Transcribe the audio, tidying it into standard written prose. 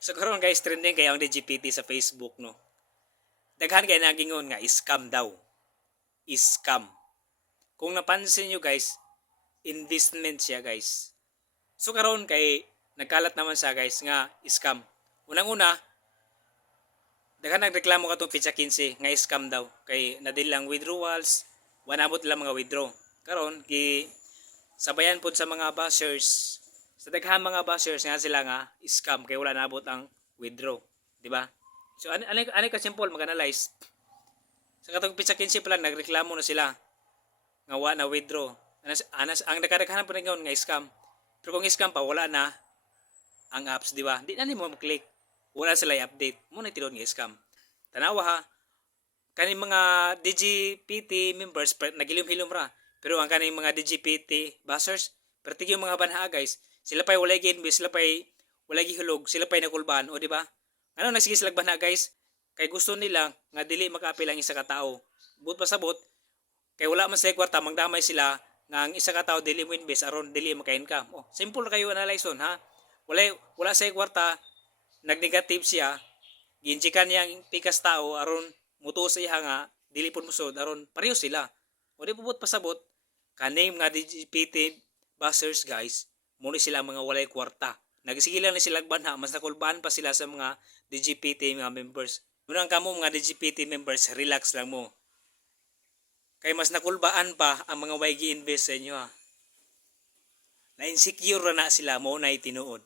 So karon guys, trending kay ang DGPT sa Facebook no. Daghan kay nagingon nga scam daw. Scam. Kung napansin nyo guys, investment siya guys. So karon kay nagkalat naman sa guys nga scam. Unang-una, daghan nagreklamo katong Pitsa 15 nga scam daw kay nadilang withdrawals, wanabot lang mga withdraw. Karon gi sabayan pod sa mga bashers, sa daghang mga bashers nga sila nga scam kay wala nabot ang withdraw, di ba? So ani ka simple mag-analyze. Sa katong Pitsa 15 pa lang nagreklamo na sila nga wa na withdraw. Ang nakadaghanan po ngayon nga scam. Pero kung scam pa wala na ang apps, di ba? Di na nimo mag-click. Wala sila i-update. Mo na tilon nga scam. Tanawa ha. Kaning mga DGPT members nagilom-hilom ra. Pero ang kaning mga DGPT bashers, pertig yung mga banha guys. Sila pay walay gi-invest, sila pay walay gihulog, sila pay nakulban, o di ba? Ano nagsige sila banha guys? Kay gusto nila nga dili makaapil ang isa ka tawo. But pasabot kay wala man sa kwarta magdamay sila nga ang isa ka tawo dili mo invest aron dili maka-income. Oh, simple kayo analyze ha. Wala sa kwarta, nagnegative siya, ginjikan niya ang pikas tao aron mutuo sa iya nga dili pud musod aron pareho sila. O di pubot pasabot kaning mga DGPT bashers guys, mo ni sila mga walay kwarta. Nagsigilan na sila banha, mas nakulbaan pa sila sa mga DGPT mga members. Muna kamo mga DGPT members, relax lang mo. Kay mas nakulbaan pa ang mga way gi-invest sa inyo ha. Na insecure na sila mo na itinuod.